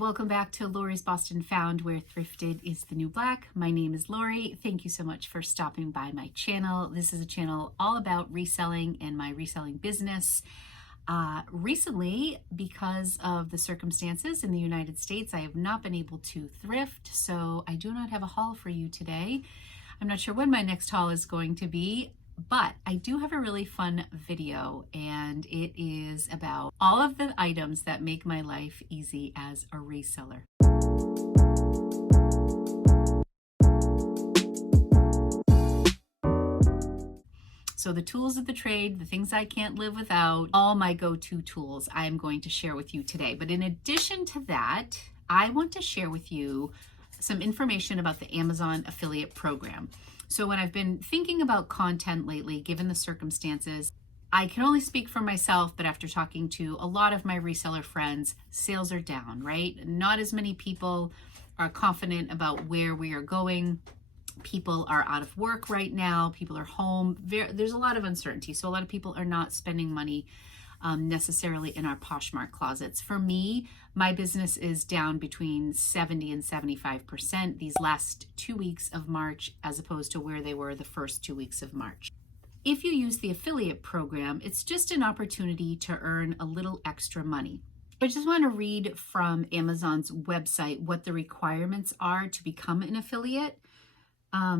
Welcome back to Lori's Boston Found, where thrifted is the new black. My name is Lori. Thank you so much for stopping by my channel. This is a channel all about reselling and my reselling business. Recently, because of the circumstances in the United States, I have not been able to thrift, so I do not have a haul for you today. I'm not sure when my next haul is going to be, but I do have a really fun video, and it is about all of the items that make my life easy as a reseller. So the tools of the trade, the things I can't live without, all my go-to tools I am going to share with you today. But in addition to that, I want to share with you some information about the Amazon affiliate program. So when I've been thinking about content lately, given the circumstances, I can only speak for myself, but after talking to a lot of my reseller friends, sales are down, right? Not as many people are confident about where we are going. People are out of work right now. People are home. There's a lot of uncertainty. So a lot of people are not spending money necessarily in our Poshmark closets. For me, my business is down between 70 and 75% these last 2 weeks of March, as opposed to where they were the first 2 weeks of March. If you use the affiliate program, it's just an opportunity to earn a little extra money. I just want to read from Amazon's website what the requirements are to become an affiliate.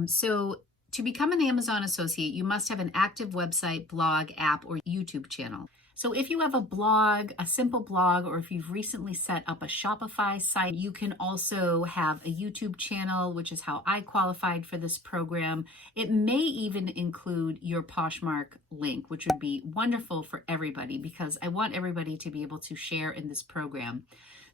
So to become an Amazon associate, you must have an active website, blog, app, or YouTube channel. So if you have a blog, a simple blog, or if you've recently set up a Shopify site, you can also have a YouTube channel, which is how I qualified for this program. It may even include your Poshmark link, which would be wonderful for everybody because I want everybody to be able to share in this program.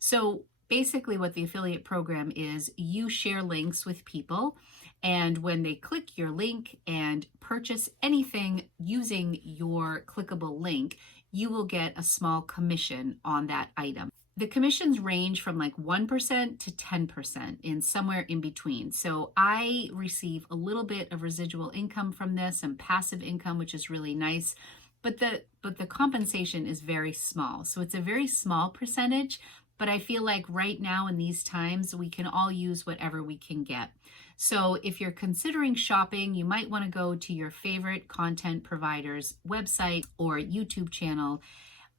So basically what the affiliate program is, you share links with people, and when they click your link and purchase anything using your clickable link, you will get a small commission on that item. The commissions range from like 1% to 10% and somewhere in between. So I receive a little bit of residual income from this and passive income, which is really nice. But the compensation is very small. So it's a very small percentage, but I feel like right now in these times, we can all use whatever we can get. So if you're considering shopping, you might want to go to your favorite content provider's website or YouTube channel.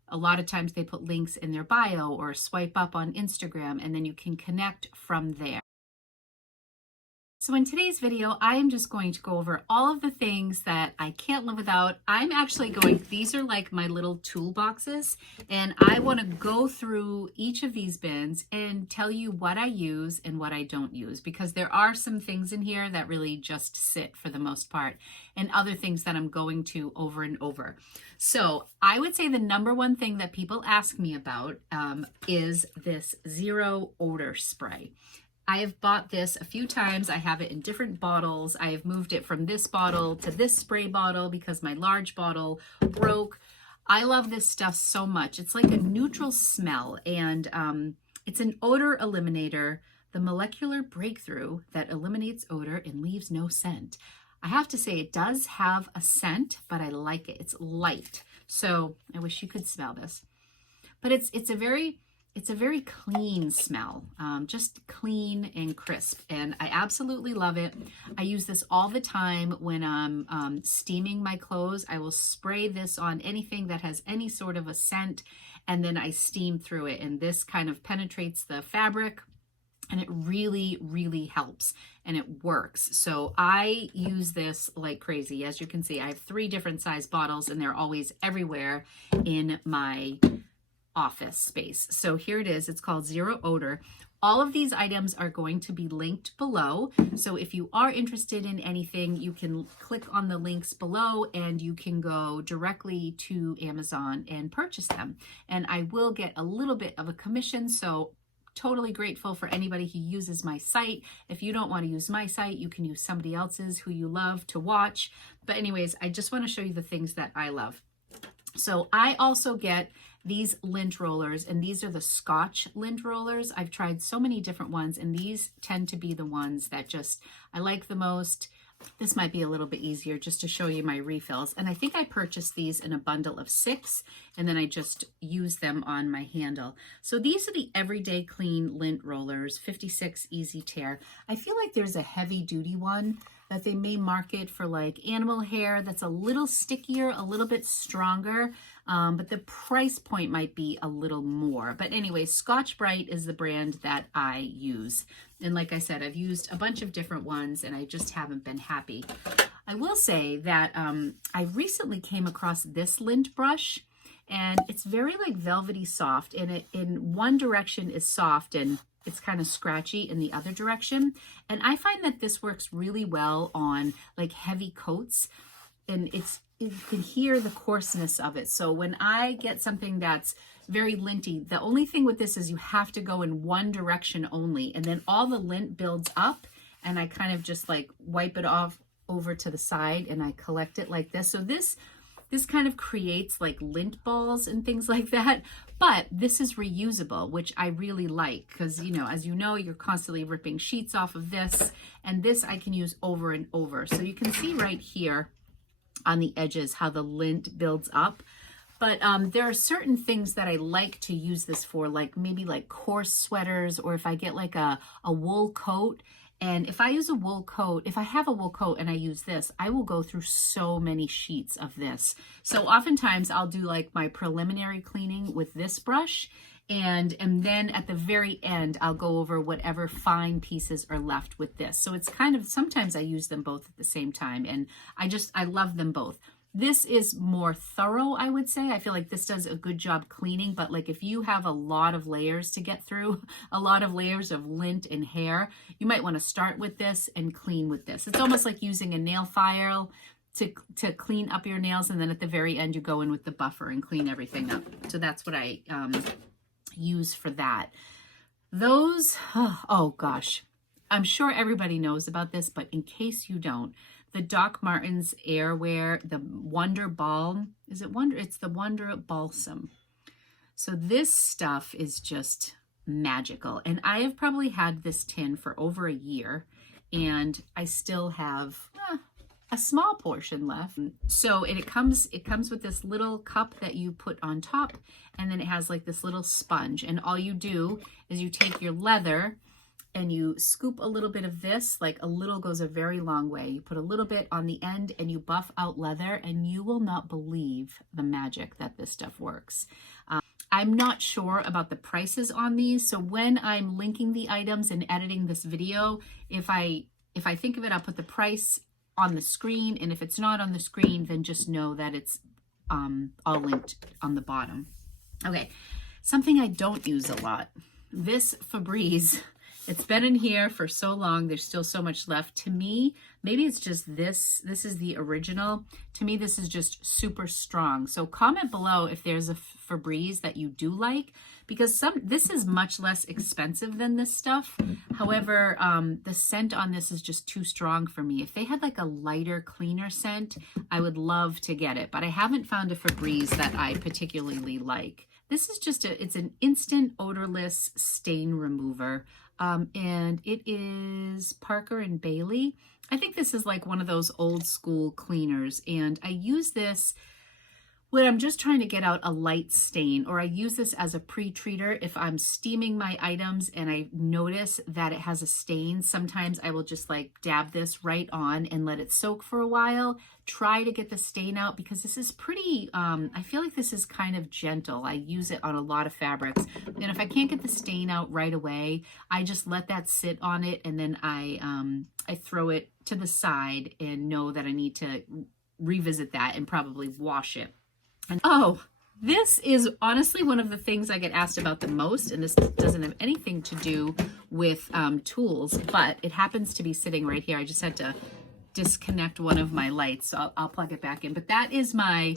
A lot of times they put links in their bio or swipe up on Instagram, and then you can connect from there. So in today's video, I am just going to go over all of the things that I can't live without. I'm actually these are like my little toolboxes, and I want to go through each of these bins and tell you what I use and what I don't use, because there are some things in here that really just sit for the most part, and other things that I'm going to over and over. So I would say the number one thing that people ask me about is this zero odor spray. I have bought this a few times. I have it in different bottles. I have moved it from this bottle to this spray bottle because my large bottle broke. I love this stuff so much. It's like a neutral smell, and it's an odor eliminator, the molecular breakthrough that eliminates odor and leaves no scent. I have to say it does have a scent, but I like it. It's light. So I wish you could smell this. But it's a very clean smell, just clean and crisp, and I absolutely love it. I use this all the time when I'm steaming my clothes. I will spray this on anything that has any sort of a scent, and then I steam through it, and this kind of penetrates the fabric, and it really, really helps, and it works. So I use this like crazy. As you can see, I have 3 different size bottles, and they're always everywhere in my office space. So here it is. It's called Zero Odor. All of these items are going to be linked below. So if you are interested in anything, you can click on the links below and you can go directly to Amazon and purchase them. And I will get a little bit of a commission. So totally grateful for anybody who uses my site. If you don't want to use my site, you can use somebody else's who you love to watch. But anyways, I just want to show you the things that I love. So I also get these lint rollers, and these are the Scotch lint rollers. I've tried so many different ones, and these tend to be the ones that I like the most. This might be a little bit easier just to show you my refills. And I think I purchased these in a bundle of 6, and then I just use them on my handle. So these are the Everyday Clean Lint Rollers, 56 Easy Tear. I feel like there's a heavy duty one that they may market for like animal hair that's a little stickier, a little bit stronger, but the price point might be a little more. But anyway, Scotch Brite is the brand that I use. And like I said, I've used a bunch of different ones and I just haven't been happy. I will say that I recently came across this lint brush, and it's very like velvety soft, and it in one direction is soft and it's kind of scratchy in the other direction. And I find that this works really well on like heavy coats, and you can hear the coarseness of it. So when I get something that's very linty, the only thing with this is you have to go in one direction only, and then all the lint builds up, and I kind of just like wipe it off over to the side and I collect it like this. So this kind of creates like lint balls and things like that, but this is reusable, which I really like because, you know, as you know, you're constantly ripping sheets off of this, and this I can use over and over. So you can see right here on the edges how the lint builds up. But there are certain things that I like to use this for, like maybe like coarse sweaters, or if I get like a wool coat. And if I use a wool coat, if I have a wool coat and I use this, I will go through so many sheets of this. So oftentimes I'll do like my preliminary cleaning with this brush, and then at the very end, I'll go over whatever fine pieces are left with this. So it's kind of, sometimes I use them both at the same time, and I love them both. This is more thorough, I would say. I feel like this does a good job cleaning, but like if you have a lot of layers to get through, a lot of layers of lint and hair, you might want to start with this and clean with this. It's almost like using a nail file to clean up your nails, and then at the very end you go in with the buffer and clean everything up. So that's what I use for that. Those, oh gosh, I'm sure everybody knows about this, but in case you don't, the Doc Martens Airwear, the Wonder Balm, is it Wonder? It's the Wonder Balsam. So this stuff is just magical. And I have probably had this tin for over a year, and I still have a small portion left. So it comes with this little cup that you put on top, and then it has like this little sponge. And all you do is you take your leather and you scoop a little bit of this, like a little goes a very long way. You put a little bit on the end and you buff out leather, and you will not believe the magic that this stuff works. I'm not sure about the prices on these, so when I'm linking the items and editing this video, if I think of it, I'll put the price on the screen, and if it's not on the screen, then just know that it's all linked on the bottom. Okay, something I don't use a lot. This Febreze. It's been in here for so long. There's still so much left. To me, maybe it's just this. This is the original. To me, this is just super strong. So comment below if there's a Febreze that you do like, because this is much less expensive than this stuff. However, the scent on this is just too strong for me. If they had like a lighter, cleaner scent, I would love to get it. But I haven't found a Febreze that I particularly like. This is just it's an instant odorless stain remover. And it is Parker and Bailey. I think this is like one of those old school cleaners, and I use this when I'm just trying to get out a light stain, or I use this as a pre-treater if I'm steaming my items and I notice that it has a stain. Sometimes I will just like dab this right on and let it soak for a while, try to get the stain out, because this is pretty, I feel like this is kind of gentle. I use it on a lot of fabrics, and if I can't get the stain out right away, I just let that sit on it, and then I throw it to the side and know that I need to revisit that and probably wash it. And oh, this is honestly one of the things I get asked about the most, and this doesn't have anything to do with tools, but it happens to be sitting right here. I just had to disconnect one of my lights, so I'll plug it back in. But that is my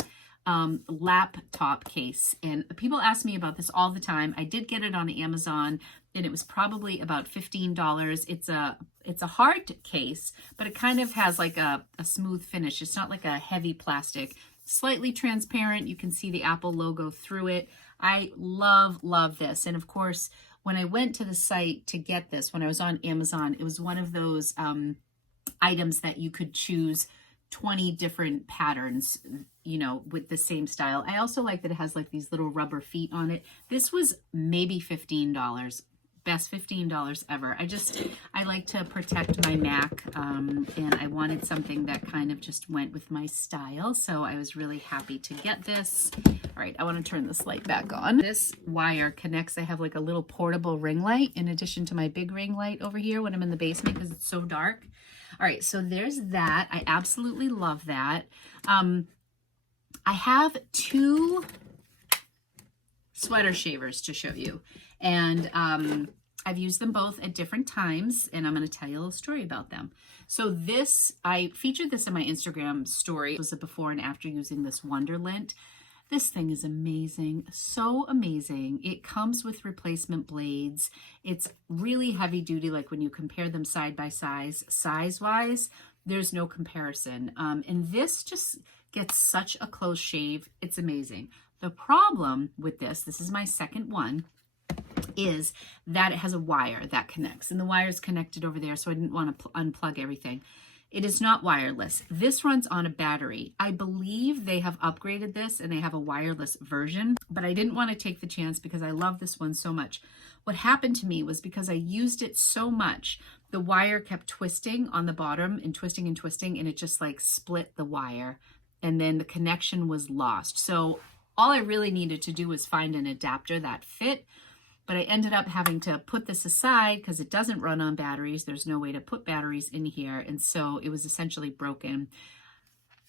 laptop case, and people ask me about this all the time. I did get it on Amazon, and it was probably about $15. It's a hard case, but it kind of has like a smooth finish. It's not like a heavy plastic. Slightly transparent. You can see the Apple logo through it. I love this. And of course, when I went to the site to get this, when I was on Amazon, it was one of those items that you could choose 20 different patterns, you know, with the same style. I also like that it has like these little rubber feet on it. This was maybe $15. Best $15 ever. I like to protect my Mac, and I wanted something that kind of just went with my style, so I was really happy to get this. All right, I want to turn this light back on. This wire connects. I have like a little portable ring light in addition to my big ring light over here when I'm in the basement because it's so dark. All right, so there's that. I absolutely love that. I have 2 sweater shavers to show you, and I've used them both at different times, and I'm going to tell you a little story about them. So this, I featured this in my Instagram story. It was a before and after using this Wonderlint. This thing is amazing, so amazing. It comes with replacement blades. It's really heavy duty, like when you compare them side by side, size-wise, there's no comparison. And this just gets such a close shave. It's amazing. The problem with this is my second one, is that it has a wire that connects, and the wire is connected over there, so I didn't want to unplug everything. It is not wireless. This runs on a battery. I believe they have upgraded this and they have a wireless version, but I didn't want to take the chance because I love this one so much. What happened to me was because I used it so much, the wire kept twisting on the bottom and twisting, and it just like split the wire, and then the connection was lost. So all I really needed to do was find an adapter that fit. But I ended up having to put this aside because it doesn't run on batteries. There's no way to put batteries in here. And so it was essentially broken.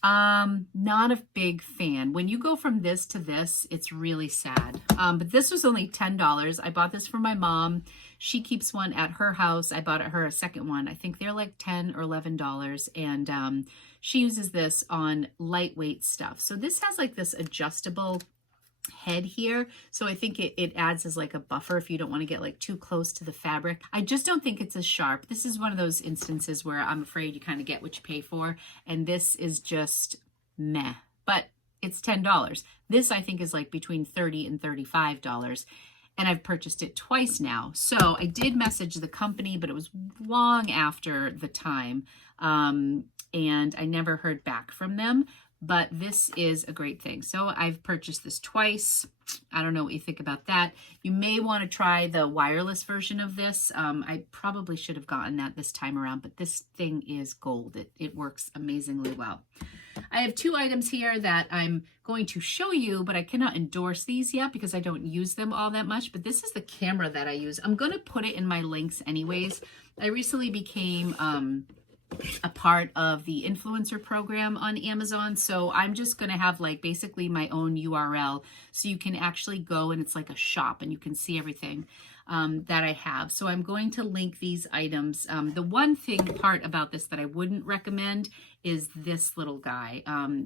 Not a big fan. When you go from this to this, it's really sad. But this was only $10. I bought this for my mom. She keeps one at her house. I bought her a second one. I think they're like $10 or $11. And she uses this on lightweight stuff. So this has like this adjustable head here, so I think it adds as like a buffer if you don't want to get like too close to the fabric. I just don't think it's as sharp. This is one of those instances where I'm afraid you kind of get what you pay for, and this is just meh, but it's $10. This I think is like between $30 and $35, and I've purchased it twice now. So I did message the company, but it was long after the time, and I never heard back from them. But this is a great thing. So I've purchased this twice. I don't know what you think about that. You may want to try the wireless version of this. I probably should have gotten that this time around, but this thing is gold. It works amazingly well. I have 2 items here that I'm going to show you, but I cannot endorse these yet because I don't use them all that much. But this is the camera that I use. I'm going to put it in my links anyways. I recently became a part of the influencer program on Amazon, so I'm just going to have like basically my own URL, so you can actually go and it's like a shop and you can see everything that I have. So I'm going to link these items. The one part about this that I wouldn't recommend is this little guy.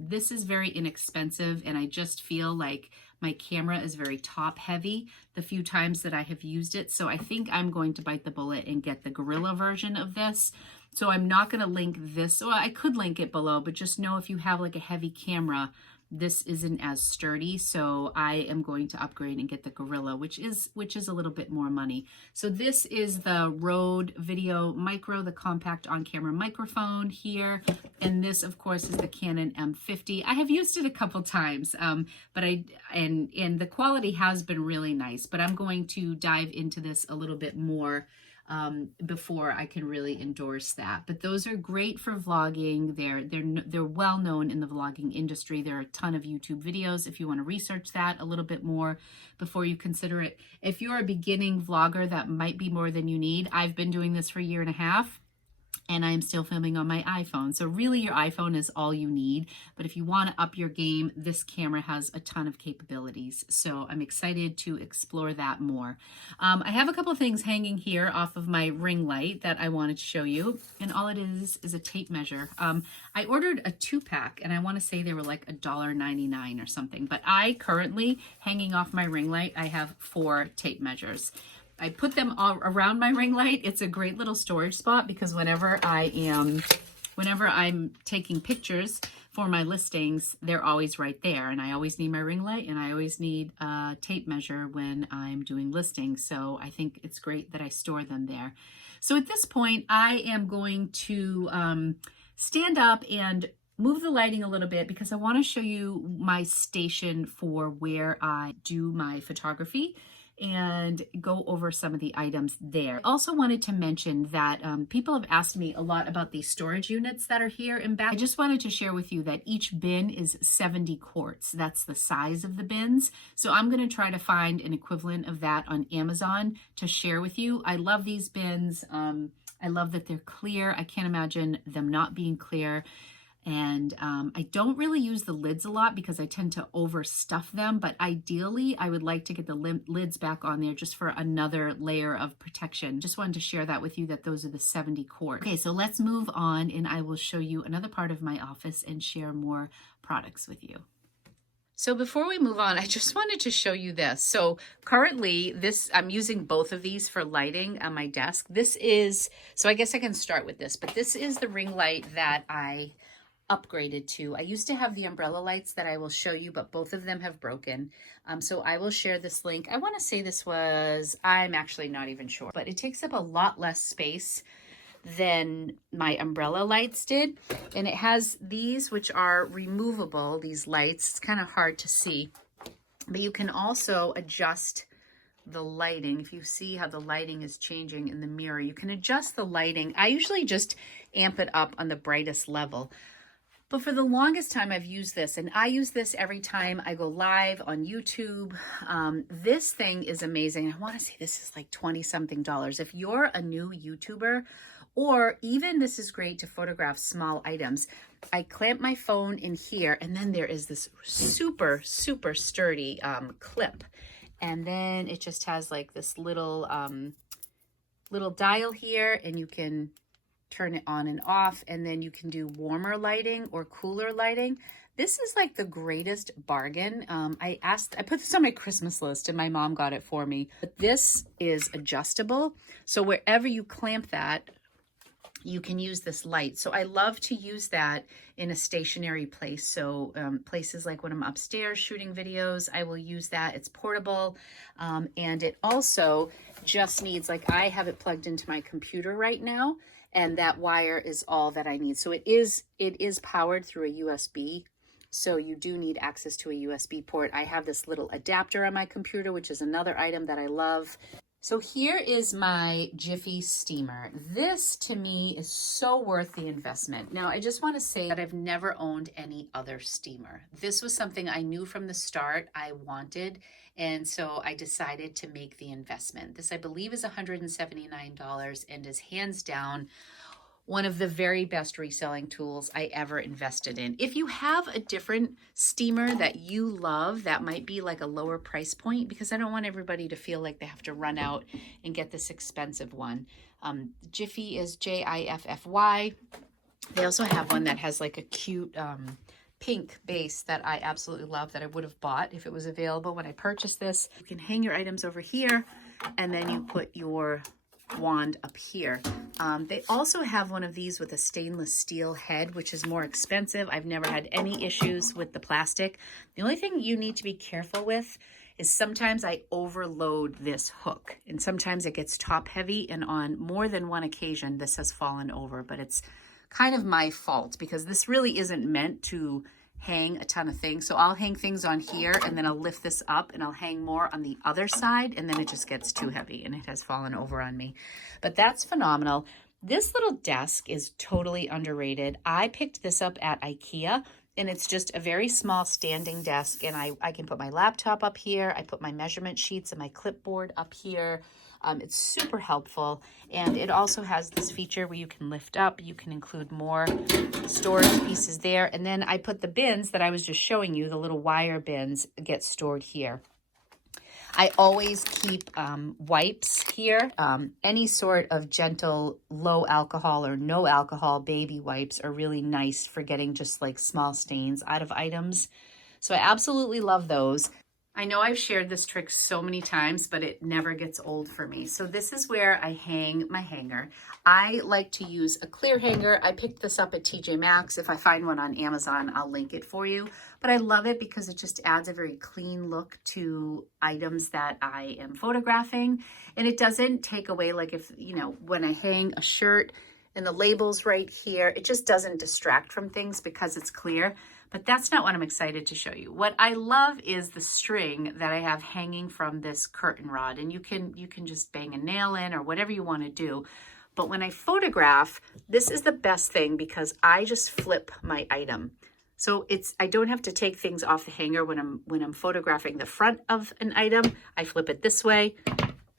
This is very inexpensive, and I just feel like my camera is very top heavy the few times that I have used it. So I think I'm going to bite the bullet and get the Gorilla version of this. So I'm not going to link this. Well, I could link it below, but just know if you have like a heavy camera, this isn't as sturdy. So I am going to upgrade and get the Gorilla, which is a little bit more money. So this is the Rode Video Micro, the compact on-camera microphone here. And this, of course, is the Canon M50. I have used it a couple times, but and the quality has been really nice. But I'm going to dive into this a little bit more before I can really endorse that. But those are great for vlogging. They're well known in the vlogging industry. There are a ton of YouTube videos if you want to research that a little bit more before you consider it. If you're a beginning vlogger, that might be more than you need. I've been doing this for a year and a half, and I'm still filming on my iPhone. So really your iPhone is all you need. But if you want to up your game, this camera has a ton of capabilities. So I'm excited to explore that more. I have a couple of things hanging here off of my ring light that I wanted to show you. And all it is a tape measure. I ordered a 2-pack, and I want to say they were like $1.99 or something. But I currently, hanging off my ring light, I have 4 tape measures. I put them all around my ring light. It's a great little storage spot because whenever I'm taking pictures for my listings, they're always right there. And I always need my ring light, and I always need a tape measure when I'm doing listings. So I think it's great that I store them there. So at this point, I am going to stand up and move the lighting a little bit because I want to show you my station for where I do my photography and go over some of the items there. I also wanted to mention that people have asked me a lot about these storage units that are here in back. I just wanted to share with you that each bin is 70 quarts. That's the size of the bins. So I'm going to try to find an equivalent of that on Amazon to share with you. I love these bins. I love that they're clear. I can't imagine them not being clear. And I don't really use the lids a lot because I tend to overstuff them, but ideally I would like to get the lids back on there just for another layer of protection. Just wanted to share that with you, that those are the 70 quart. Okay, so let's move on and I will show you another part of my office and share more products with you. So before we move on, I just wanted to show you this. So currently I'm using both of these for lighting on my desk. This is, so I guess I can start with this, but this is the ring light that I upgraded to. I used to have the umbrella lights that I will show you, but both of them have broken. So I will share this link. I want to say this was, I'm actually not even sure, but it takes up a lot less space than my umbrella lights did. And it has these, which are removable, these lights. It's kind of hard to see, but you can also adjust the lighting. If you see how the lighting is changing in the mirror, you can adjust the lighting. I usually just amp it up on the brightest level. But for the longest time, I've used this, and I use this every time I go live on YouTube. This thing is amazing. I want to say this is like $20-something. If you're a new YouTuber, or even this is great to photograph small items. I clamp my phone in here, and then there is this super, super sturdy clip. And then it just has like this little dial here, and you can turn it on and off, and then you can do warmer lighting or cooler lighting. This is like the greatest bargain. I put this on my Christmas list and my mom got it for me. But this is adjustable. So wherever you clamp that, you can use this light. So I love to use that in a stationary place. So places like when I'm upstairs shooting videos, I will use that. It's portable. And it also just needs, like I have it plugged into my computer right now, and that wire is all that I need. So it is powered through a USB. So you do need access to a USB port. I have this little adapter on my computer, which is another item that I love. So here is my Jiffy steamer. This to me is so worth the investment. Now I just want to say that I've never owned any other steamer. This was something I knew from the start I wanted, and so I decided to make the investment. This I believe is $179 and is hands down one of the very best reselling tools I ever invested in. If you have a different steamer that you love, that might be like a lower price point, because I don't want everybody to feel like they have to run out and get this expensive one. Jiffy is Jiffy. They also have one that has like a cute pink base that I absolutely love, that I would have bought if it was available when I purchased this. You can hang your items over here, and then you put your wand up here. They also have one of these with a stainless steel head, which is more expensive. I've never had any issues with the plastic. The only thing you need to be careful with is sometimes I overload this hook, and sometimes it gets top heavy, and on more than one occasion this has fallen over, but it's kind of my fault because this really isn't meant to hang a ton of things. So I'll hang things on here, and then I'll lift this up and I'll hang more on the other side, and then it just gets too heavy and it has fallen over on me. But that's phenomenal. This little desk is totally underrated. I picked this up at IKEA, and it's just a very small standing desk, and I can put my laptop up here. I put my measurement sheets and my clipboard up here. It's super helpful, and it also has this feature where you can lift up. You can include more storage pieces there, and then I put the bins that I was just showing you, the little wire bins, get stored here. I always keep wipes here. Any sort of gentle low alcohol or no alcohol baby wipes are really nice for getting just like small stains out of items. So I absolutely love those. I know I've shared this trick so many times, but it never gets old for me. So this is where I hang my hanger. I like to use a clear hanger. I picked this up at TJ Maxx. If I find one on Amazon, I'll link it for you. But I love it because it just adds a very clean look to items that I am photographing. And it doesn't take away, like if, you know, when I hang a shirt and the label's right here, it just doesn't distract from things because it's clear. But that's not what I'm excited to show you. What I love is the string that I have hanging from this curtain rod, and you can just bang a nail in or whatever you want to do. But when I photograph, this is the best thing because I just flip my item. So I don't have to take things off the hanger when I'm photographing the front of an item. I flip it this way.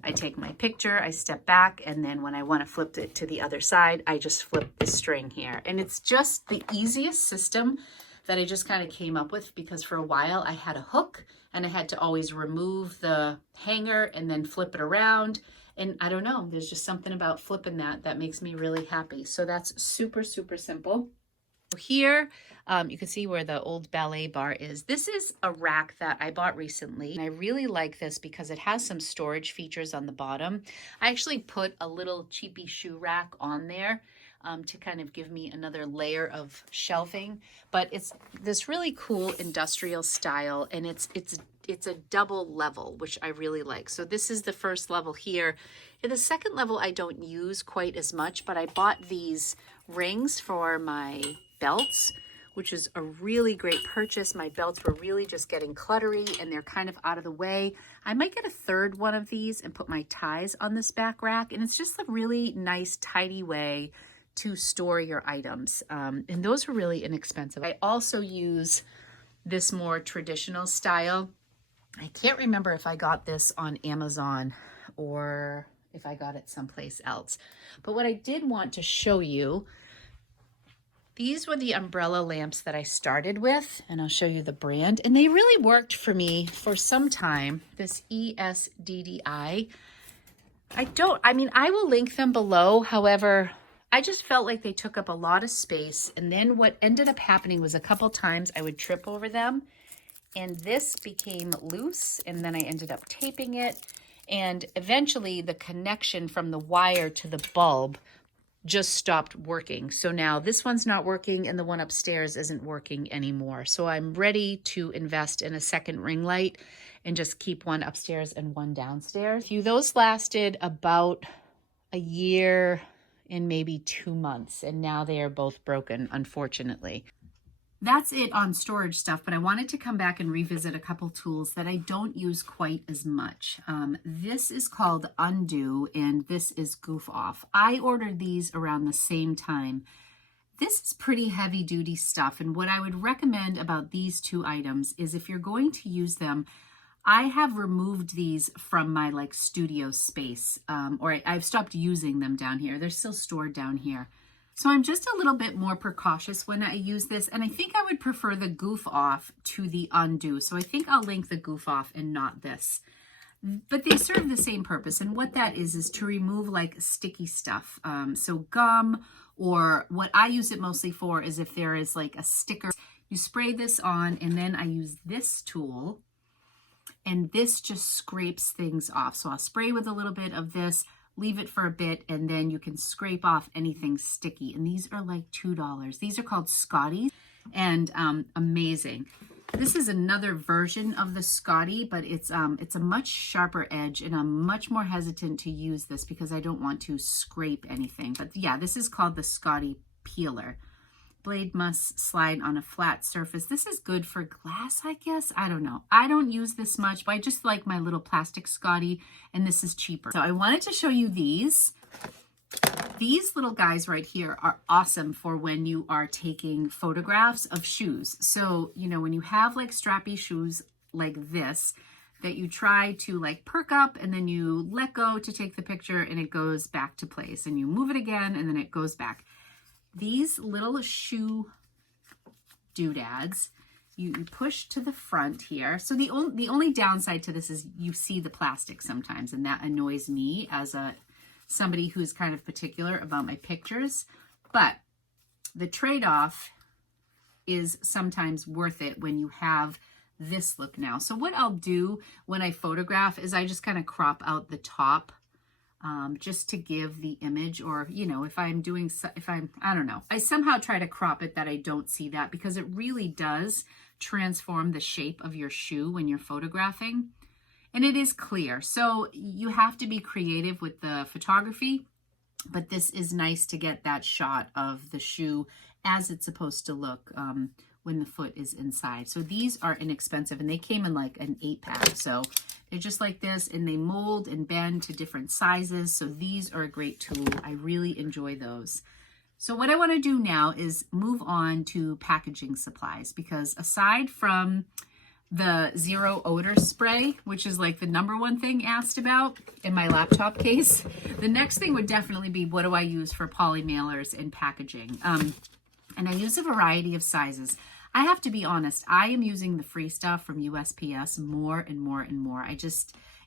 I take my picture, I step back, and then when I want to flip it to the other side, I just flip the string here. And it's just the easiest system that I just kind of came up with because for a while I had a hook and I had to always remove the hanger and then flip it around. And I don't know, there's just something about flipping that makes me really happy. So that's super, super simple. Here, you can see where the old ballet bar is. This is a rack that I bought recently. And I really like this because it has some storage features on the bottom. I actually put a little cheapy shoe rack on there to kind of give me another layer of shelving. But it's this really cool industrial style, and it's a double level, which I really like. So this is the first level here. In the second level, I don't use quite as much, but I bought these rings for my belts, which is a really great purchase. My belts were really just getting cluttery and they're kind of out of the way. I might get a third one of these and put my ties on this back rack. And it's just a really nice, tidy way to store your items. And those are really inexpensive. I also use this more traditional style. I can't remember if I got this on Amazon or if I got it someplace else. But what I did want to show you, these were the umbrella lamps that I started with, and I'll show you the brand. And they really worked for me for some time, this ESDDI. I will link them below. However, I just felt like they took up a lot of space. And then what ended up happening was a couple times I would trip over them and this became loose, and then I ended up taping it. And eventually the connection from the wire to the bulb just stopped working. So now this one's not working and the one upstairs isn't working anymore. So I'm ready to invest in a second ring light and just keep one upstairs and one downstairs. Those lasted about a year and maybe 2 months, and now they are both broken, unfortunately. That's it on storage stuff, but I wanted to come back and revisit a couple tools that I don't use quite as much. This is called Undo, and this is Goof Off. I ordered these around the same time. This is pretty heavy duty stuff, and what I would recommend about these two items is if you're going to use them, I have removed these from my studio space, or I've stopped using them down here. They're still stored down here. So I'm just a little bit more precautious when I use this, and I think I would prefer the Goof Off to the Undo. So I think I'll link the Goof Off and not this. But they serve the same purpose, and what that is to remove sticky stuff. So gum, or what I use it mostly for is if there is a sticker. You spray this on, and then I use this tool, and this just scrapes things off. So I'll spray with a little bit of this, leave it for a bit, and then you can scrape off anything sticky. And these are $2. These are called Scotties, and amazing. This is another version of the Scotty, but it's a much sharper edge, and I'm much more hesitant to use this because I don't want to scrape anything. But yeah, this is called the Scotty Peeler. Blade must slide on a flat surface. This is good for glass, I guess. I don't know. I don't use this much, but I just like my little plastic Scotty, and this is cheaper. So I wanted to show you these. These little guys right here are awesome for when you are taking photographs of shoes. So, when you have strappy shoes like this, that you try to perk up and then you let go to take the picture and it goes back to place, and you move it again and then it goes back. These little shoe doodads, you push to the front here. So the only downside to this is you see the plastic sometimes, and that annoys me as somebody who's kind of particular about my pictures. But the trade-off is sometimes worth it when you have this look now. So what I'll do when I photograph is I just kind of crop out the top just to give the image, or, you know, if I'm doing, I don't know, I somehow try to crop it that I don't see that, because it really does transform the shape of your shoe when you're photographing. And it is clear. So you have to be creative with the photography, but this is nice to get that shot of the shoe as it's supposed to look when the foot is inside. So these are inexpensive, and they came in like an 8-pack. So they're just like this, and they mold and bend to different sizes. So these are a great tool. I really enjoy those. So what I want to do now is move on to packaging supplies, because aside from the zero odor spray, which is like the #1 thing asked about in my laptop case, the next thing would definitely be, what do I use for poly mailers and packaging? And I use a variety of sizes. I have to be honest, I am using the free stuff from USPS more and more and more.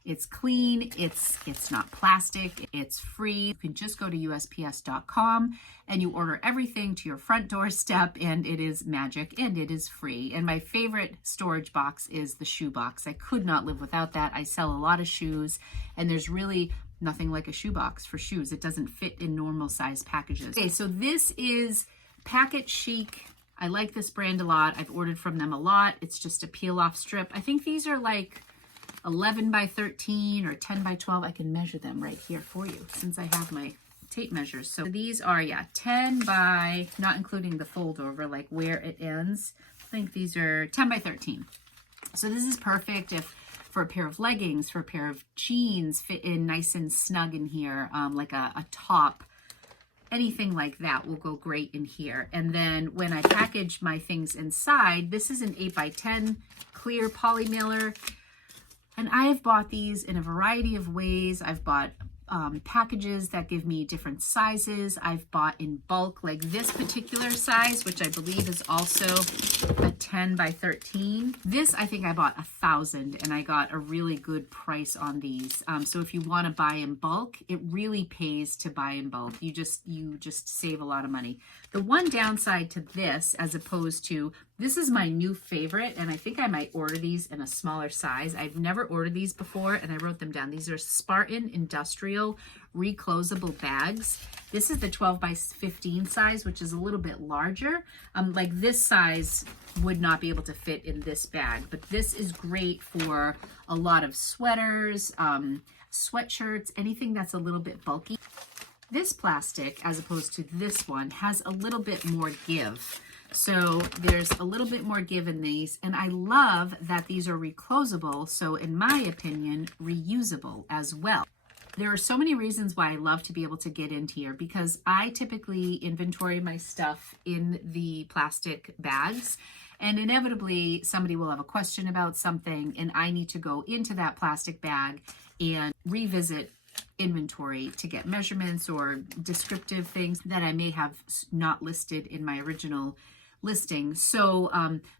It's clean, it's not plastic, it's free. You can just go to USPS.com and you order everything to your front doorstep, and it is magic, and it is free. And my favorite storage box is the shoe box. I could not live without that. I sell a lot of shoes, and there's really nothing like a shoe box for shoes. It doesn't fit in normal size packages. Okay, so this is Packet Chic. I like this brand a lot. I've ordered from them a lot. It's just a peel off strip. I think these are like 11 by 13 or 10 by 12. I can measure them right here for you since I have my tape measures. So these are, yeah, 10 by, not including the fold over, like where it ends. I think these are 10 by 13. So this is perfect for a pair of leggings, for a pair of jeans, fit in nice and snug in here, like a top. Anything like that will go great in here. And then when I package my things inside, this is an 8 by 10 clear poly mailer. And I have bought these in a variety of ways. I've bought packages that give me different sizes. I've bought in bulk, like this particular size, which I believe is also a 10 by 13. This, I think I bought 1,000, and I got a really good price on these. So if you want to buy in bulk, it really pays to buy in bulk. You just save a lot of money. The one downside to this, as opposed to, this is my new favorite, and I think I might order these in a smaller size. I've never ordered these before, and I wrote them down. These are Spartan Industrial Reclosable bags. This is the 12 by 15 size, which is a little bit larger. Like this size would not be able to fit in this bag, but this is great for a lot of sweaters, sweatshirts, anything that's a little bit bulky. This plastic, as opposed to this one, has a little bit more give. So there's a little bit more give in these, and I love that these are reclosable, so in my opinion, reusable as well. There are so many reasons why I love to be able to get into here, because I typically inventory my stuff in the plastic bags, and inevitably somebody will have a question about something, and I need to go into that plastic bag and revisit inventory to get measurements or descriptive things that I may have not listed in my original listing. So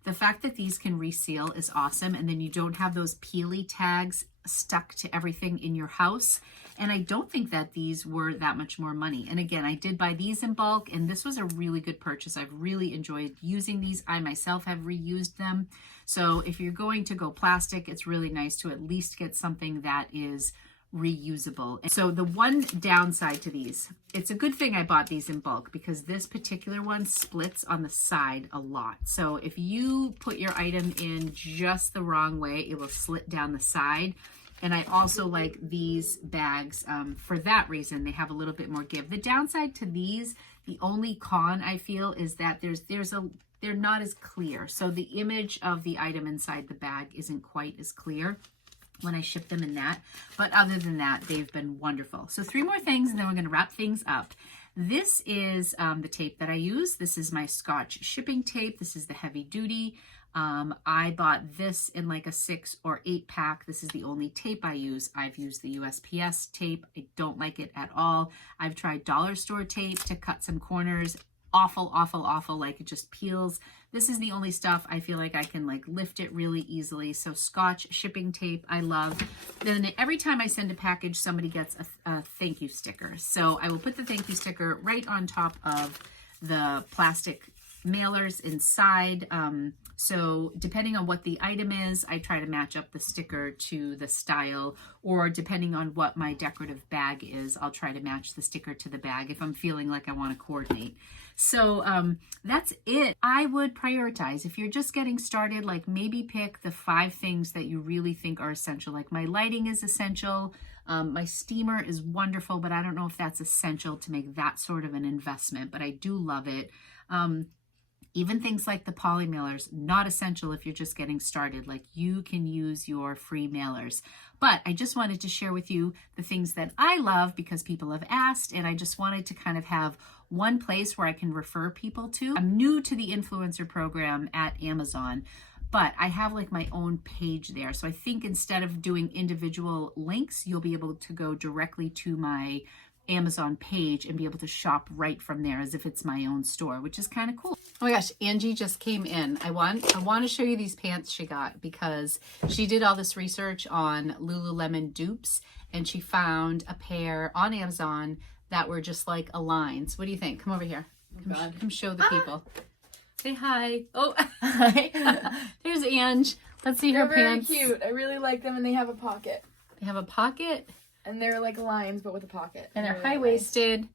the fact that these can reseal is awesome, and then you don't have those peely tags stuck to everything in your house. And I don't think that these were that much more money. And again, I did buy these in bulk, and this was a really good purchase. I've really enjoyed using these. I myself have reused them. So if you're going to go plastic, it's really nice to at least get something that is reusable. So the one downside to these, it's a good thing I bought these in bulk, because this particular one splits on the side a lot. So if you put your item in just the wrong way, it will slit down the side. And I also like these bags for that reason. They have a little bit more give. The downside to these, the only con I feel, is that they're not as clear. So the image of the item inside the bag isn't quite as clear when I ship them in that. But other than that, they've been wonderful. So 3 more things, and then we're going to wrap things up. This is the tape that I use. This is my Scotch shipping tape. This is the heavy duty. I bought this in like a 6 or 8 pack. This is the only tape I use. I've used the USPS tape. I don't like it at all. I've tried dollar store tape to cut some corners. Awful, awful, awful, like it just peels. This is the only stuff I feel like I can like lift it really easily. So Scotch shipping tape, I love. Then every time I send a package, somebody gets a thank you sticker. So I will put the thank you sticker right on top of the plastic mailers inside. So depending on what the item is, I try to match up the sticker to the style, or depending on what my decorative bag is, I'll try to match the sticker to the bag if I'm feeling like I want to coordinate. So that's it. I would prioritize. If you're just getting started, like maybe pick the 5 things that you really think are essential. Like my lighting is essential. My steamer is wonderful, but I don't know if that's essential to make that sort of an investment, but I do love it. Even things like the poly mailers, not essential if you're just getting started. Like you can use your free mailers. But I just wanted to share with you the things that I love because people have asked, and I just wanted to kind of have one place where I can refer people to. I'm new to the influencer program at Amazon, but I have like my own page there. So I think instead of doing individual links, you'll be able to go directly to my Amazon page and be able to shop right from there as if it's my own store, which is kind of cool. Oh my gosh, Angie just came in. I want to show you these pants she got because she did all this research on Lululemon dupes and she found a pair on Amazon that were just like Aligns. What do you think? Come over here. Come show the people. Say hi. Oh, hi. There's Ange. Let's see her pants. They're very cute. I really like them, and they have a pocket. They have a pocket. And they're like lines, but with a pocket. And they're high-waisted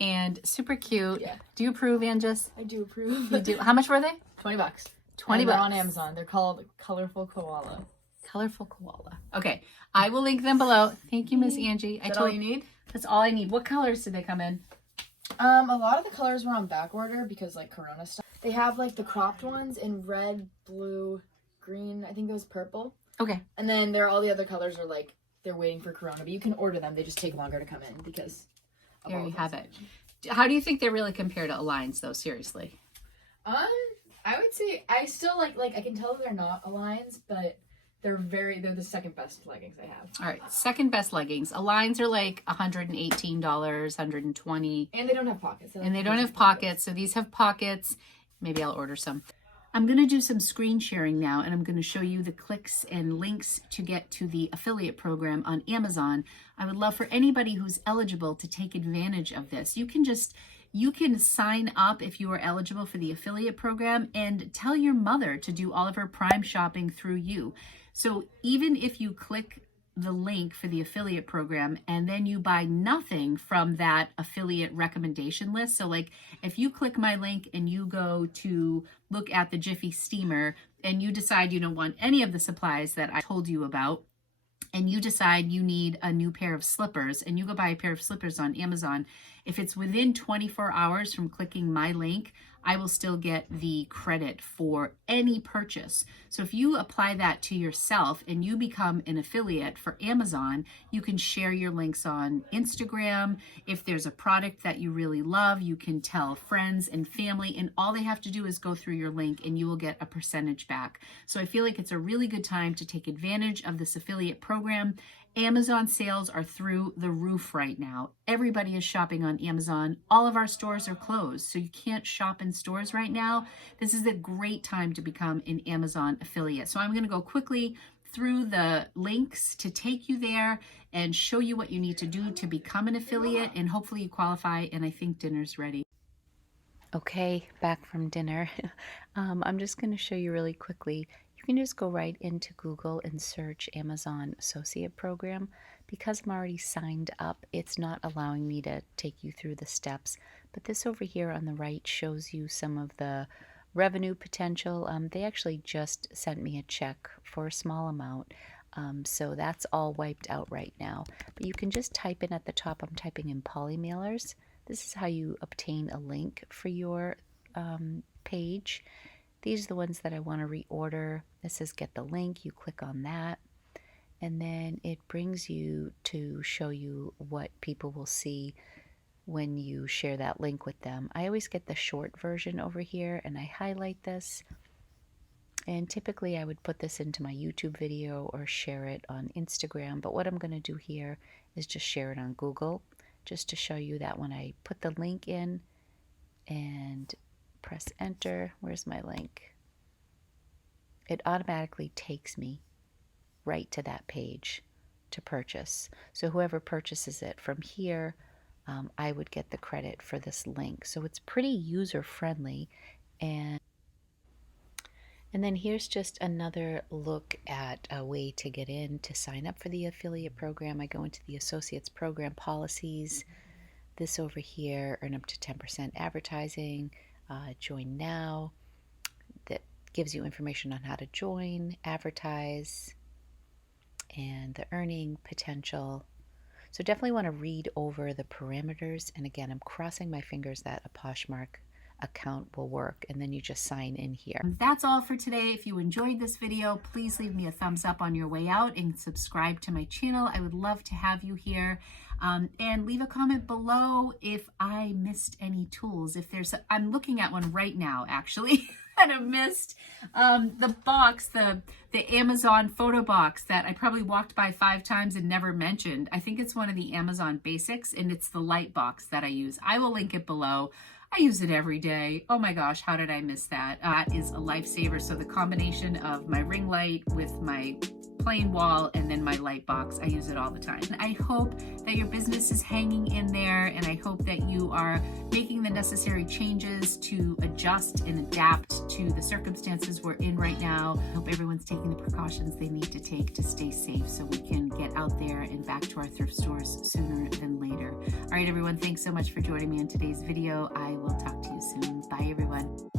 and super cute. Yeah. Do you approve, Angus? I do approve. You do. How much were they? $20. 20 bucks. They're on Amazon. They're called Colorful Koala. Colorful Koala. Okay. I will link them below. Thank you, Miss Angie. Is that all you need? That's all I need. What colors did they come in? A lot of the colors were on back order because like Corona stuff. They have like the cropped ones in red, blue, green. I think it was purple. Okay. And then all the other colors are like they're waiting for Corona, but you can order them. They just take longer to come in because there you have it. How do you think they really compare to Aligns though? Seriously. I would say I still like I can tell they're not Aligns, but they're the second best leggings I have. All right, second best leggings. Aligns are like $118, $120. And they don't have pockets. And they don't have pockets, so these have pockets. Maybe I'll order some. I'm going to do some screen sharing now, and I'm going to show you the clicks and links to get to the affiliate program on Amazon. I would love for anybody who's eligible to take advantage of this. You can sign up if you are eligible for the affiliate program and tell your mother to do all of her Prime shopping through you. So even if you click the link for the affiliate program and then you buy nothing from that affiliate recommendation list. So like if you click my link and you go to look at the Jiffy steamer and you decide you don't want any of the supplies that I told you about, and you decide you need a new pair of slippers and you go buy a pair of slippers on Amazon, if it's within 24 hours from clicking my link, I will still get the credit for any purchase. So if you apply that to yourself and you become an affiliate for Amazon, you can share your links on Instagram. If there's a product that you really love, you can tell friends and family, and all they have to do is go through your link and you will get a percentage back. So I feel like it's a really good time to take advantage of this affiliate program. Amazon sales are through the roof right now. Everybody is shopping on Amazon. All of our stores are closed, so you can't shop in stores right now. This is a great time to become an Amazon affiliate. So I'm going to go quickly through the links to take you there and show you what you need to do to become an affiliate, and hopefully you qualify, and I think dinner's ready. Okay, back from dinner. I'm just going to show you really quickly. You can just go right into Google and search Amazon Associate Program. Because I'm already signed up, it's not allowing me to take you through the steps. But this over here on the right shows you some of the revenue potential. They actually just sent me a check for a small amount. So that's all wiped out right now. But you can just type in at the top, I'm typing in poly mailers. This is how you obtain a link for your page. These are the ones that I want to reorder. This says get the link. You click on that. And then it brings you to show you what people will see when you share that link with them. I always get the short version over here and I highlight this. And typically I would put this into my YouTube video or share it on Instagram. But what I'm going to do here is just share it on Google, just to show you that when I put the link in and press enter, where's my link? It automatically takes me right to that page to purchase. So whoever purchases it from here, I would get the credit for this link. So it's pretty user friendly. And then here's just another look at a way to get in to sign up for the affiliate program. I go into the associates program policies. This over here, earn up to 10% advertising, join now. That gives you information on how to join, advertise, and the earning potential. So definitely want to read over the parameters. And again, I'm crossing my fingers that a Poshmark account will work, and then you just sign in here. That's all for today. If you enjoyed this video, please leave me a thumbs up on your way out and subscribe to my channel. I would love to have you here. And leave a comment below if I missed any tools. If there's, I'm looking at one right now actually that I missed. The box, the Amazon photo box that I probably walked by 5 times and never mentioned. I think it's one of the Amazon basics, and it's the light box that I use. I will link it below. I use it every day. Oh my gosh, how did I miss that? That is a lifesaver. So the combination of my ring light with my plain wall and then my light box, I use it all the time. And I hope that your business is hanging in there, and I hope that you are making the necessary changes to adjust and adapt to the circumstances we're in right now. I hope everyone's taking the precautions they need to take to stay safe so we can get out there and back to our thrift stores sooner than later. All right, everyone, thanks so much for joining me in today's video. I will talk to you soon. Bye, everyone.